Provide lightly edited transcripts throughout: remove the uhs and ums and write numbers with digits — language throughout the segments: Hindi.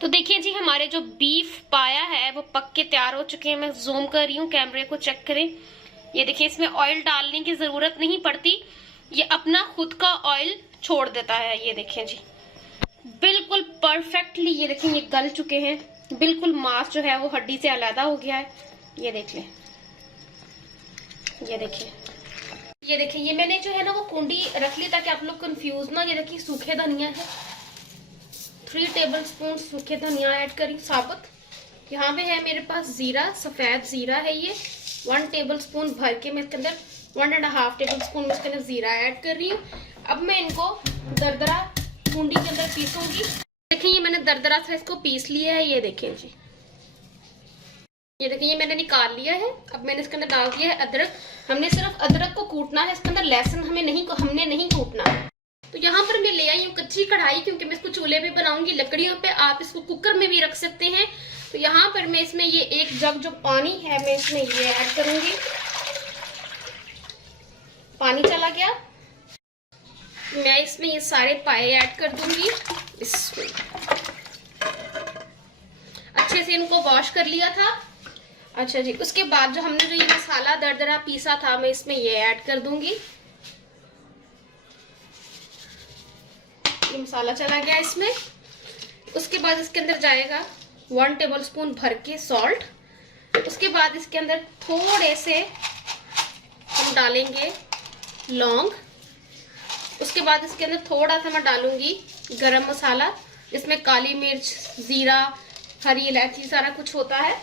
तो देखिए जी, हमारे जो बीफ पाया है वो पक के तैयार हो चुके हैं। मैं जूम कर रही हूँ, कैमरे को चेक करें। ये देखिए, इसमें ऑयल डालने की जरूरत नहीं पड़ती, ये अपना खुद का ऑयल छोड़ देता है। ये देखिए जी, बिल्कुल परफेक्टली ये देखिए ये गल चुके हैं। बिल्कुल मांस जो है वो हड्डी से अलग हो गया है। ये देख लें, ये देखिए, ये देखिए, ये मैंने जो है ना वो कुंडी रख ली ताकि आप लोग कंफ्यूज ना। ये देखिए सूखे धनिया है, 3 टेबलस्पून सूखे धनिया ऐड करी साबुत। यहाँ पे है मेरे पास जीरा, सफेद जीरा है ये 1 टेबलस्पून भर के मैं इसके अंदर 1.5 टेबलस्पून में इसके अंदर जीरा ऐड कर रही हूँ। अब मैं इनको दरदरा कुंडी के अंदर पीसूंगी। देखिए ये मैंने दरदरा से इसको पीस लिया है। ये देखिए जी, ये देखिए ये मैंने निकाल लिया है। अब मैंने इसके अंदर डाल दिया है अदरक। हमने सिर्फ अदरक को कूटना है, इसके अंदर लहसुन हमने नहीं कूटना। तो यहाँ पर मैं ले आई हूँ कच्ची कढ़ाई, क्योंकि मैं इसको चूल्हे पे बनाऊंगी लकड़ियों पे। आप इसको कुकर में भी रख सकते हैं। तो यहाँ पर मैं इसमें ये 1 जग जो पानी है मैं इसमें ये ऐड करूंगी। पानी चला गया, मैं इसमें ये सारे पाए ऐड कर दूंगी। इसमें अच्छे से इनको वॉश कर लिया था। अच्छा जी, उसके बाद जो हमने जो ये मसाला दरदरा पीसा था मैं इसमें ये ऐड कर दूंगी। ये मसाला चला गया इसमें। उसके बाद इसके अंदर जाएगा 1 टेबलस्पून भर के सॉल्ट। उसके बाद इसके अंदर थोड़े से हम डालेंगे लौंग। उसके बाद इसके अंदर थोड़ा सा मैं डालूंगी गरम मसाला, जिसमें काली मिर्च, जीरा, हरी इलायची सारा कुछ होता है।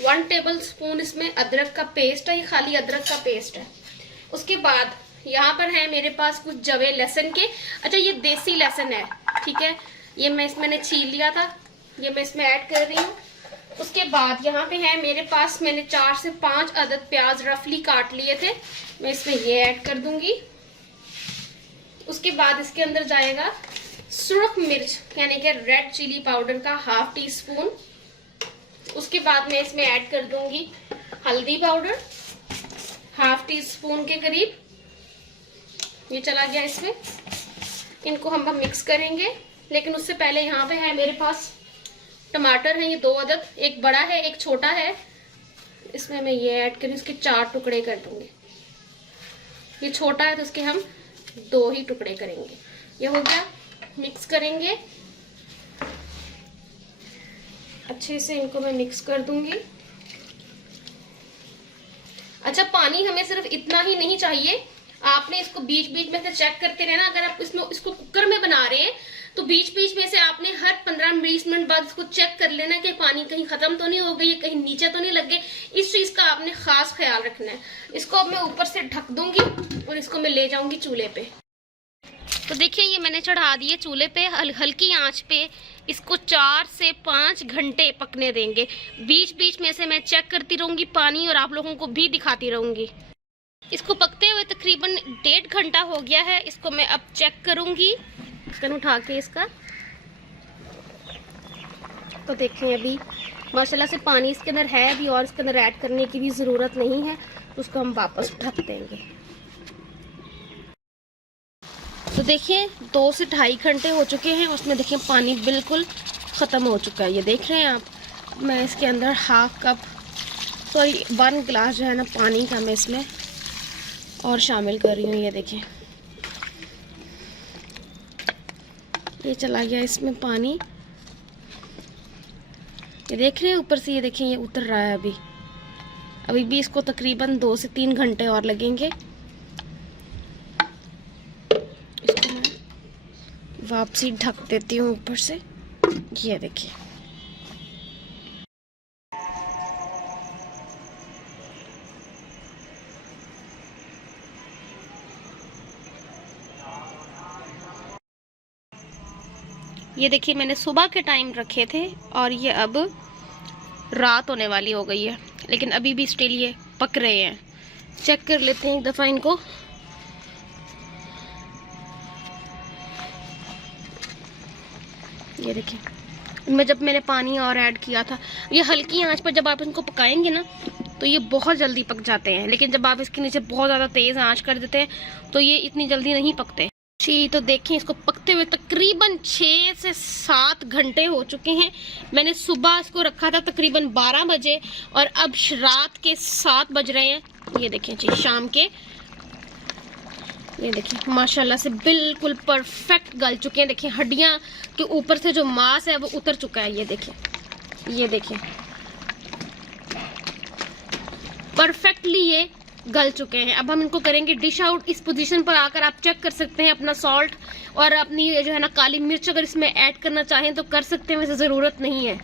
1 टेबलस्पून इसमें अदरक का पेस्ट है, ये खाली अदरक का पेस्ट है। उसके बाद यहाँ पर है मेरे पास कुछ जवे लहसुन के। अच्छा, ये देसी लहसुन है, ठीक है। ये मैंने छील लिया था, ये मैं इसमें ऐड कर रही हूँ। उसके बाद यहाँ पे है मेरे पास, मैंने 4 से 5 अदद प्याज रफली काट लिए थे, मैं इसमें ये ऐड कर दूंगी। उसके बाद इसके अंदर जाएगा सुरख मिर्च यानी कि रेड चिली पाउडर का 1/2 टीस्पून। उसके बाद मैं इसमें ऐड कर दूंगी हल्दी पाउडर 1/2 टीस्पून के करीब। ये चला गया इसमें। इनको हम मिक्स करेंगे, लेकिन उससे पहले यहाँ पे है मेरे पास टमाटर है, ये 2 अदद, एक बड़ा है एक छोटा है। इसमें मैं ये ऐड करूँ, इसके 4 टुकड़े कर दूंगी। ये छोटा है तो इसके हम 2 ही टुकड़े करेंगे। ये हो गया, मिक्स करेंगे अच्छे से, इनको मैं मिक्स कर दूंगी। अच्छा, पानी हमें सिर्फ इतना ही नहीं चाहिए, आपने इसको बीच बीच में से चेक करते रहना। अगर आप इसको कुकर में बना रहे हैं तो बीच बीच में से आपने हर 15-20 मिनट बाद इसको चेक कर लेना कि पानी कहीं खत्म तो नहीं हो गई, कहीं नीचे तो नहीं लग गए। इस चीज का आपने खास ख्याल रखना है। इसको अब मैं ऊपर से ढक दूंगी और इसको मैं ले जाऊंगी चूल्हे पे। तो देखिए ये मैंने चढ़ा दिए चूल्हे पे, हल्की आंच पे इसको 4 से 5 घंटे पकने देंगे। बीच बीच में से मैं चेक करती रहूंगी पानी, और आप लोगों को भी दिखाती रहूंगी। इसको पकते हुए तकरीबन 1.5 घंटा हो गया है। इसको मैं अब चेक करूंगी, ढक्कन उठा के इसका। तो देखें अभी माशाल्लाह से पानी इसके अंदर है अभी, और इसके अंदर ऐड करने की भी ज़रूरत नहीं है। तो उसको हम वापस ढक देंगे। तो देखिए 2 से 2.5 घंटे हो चुके हैं। उसमें देखिए पानी बिल्कुल ख़त्म हो चुका है, ये देख रहे हैं आप। मैं इसके अंदर 1 गिलास जो है ना पानी का मैं इसमें और शामिल कर रही हूँ। ये देखिए ये चला गया इसमें पानी, ये देख रहे हैं ऊपर से। ये देखिए ये उतर रहा है अभी भी इसको तकरीबन 2 से 3 घंटे और लगेंगे। इसको मैं वापसी ढक देती हूँ ऊपर से। ये देखिए ये देखिए मैंने सुबह के टाइम रखे थे और ये अब रात होने वाली हो गई है, लेकिन अभी भी स्टिल ये पक रहे हैं। चेक कर लेते हैं एक दफ़ा इनको। ये देखिए, इनमें जब मैंने पानी और ऐड किया था, ये हल्की आंच पर जब आप इनको पकाएंगे ना तो ये बहुत जल्दी पक जाते हैं, लेकिन जब आप इसके नीचे बहुत ज़्यादा तेज़ आंच कर देते हैं तो ये इतनी जल्दी नहीं पकते। जी तो देखें, इसको पकते हुए तकरीबन 6 से 7 घंटे हो चुके हैं। मैंने सुबह इसको रखा था तकरीबन 12 बजे और अब रात के 7 बज रहे हैं। ये देखें जी, शाम के, ये देखिए माशाल्लाह से बिल्कुल परफेक्ट गल चुके हैं। देखिए हड्डियां के ऊपर से जो मांस है वो उतर चुका है। ये देखिए परफेक्टली ये गल चुके हैं। अब हम इनको करेंगे डिश आउट। इस पोजीशन पर आकर आप चेक कर सकते हैं अपना सॉल्ट और अपनी जो है ना काली मिर्च, अगर इसमें ऐड करना चाहें तो कर सकते हैं, वैसे ज़रूरत नहीं है।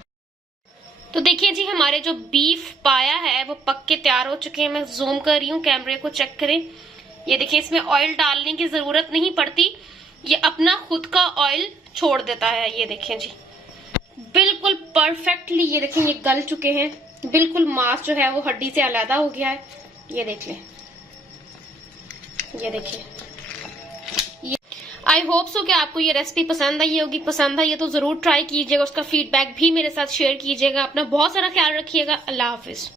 तो देखिए जी, हमारे जो बीफ पाया है वो पक के तैयार हो चुके हैं। मैं जूम कर रही हूँ, कैमरे को चेक करें। ये देखिए, इसमें ऑयल डालने की ज़रूरत नहीं पड़ती, ये अपना खुद का ऑयल छोड़ देता है। ये देखिए जी, बिल्कुल परफेक्टली ये देखिए ये गल चुके हैं। बिल्कुल मांस जो है वो हड्डी से अलग हो गया है। ये देख लें, ये देखिए। आई होप सो कि आपको ये रेसिपी पसंद आई होगी। पसंद आई है तो जरूर ट्राई कीजिएगा, उसका फीडबैक भी मेरे साथ शेयर कीजिएगा। अपना बहुत सारा ख्याल रखिएगा। अल्लाह हाफिज।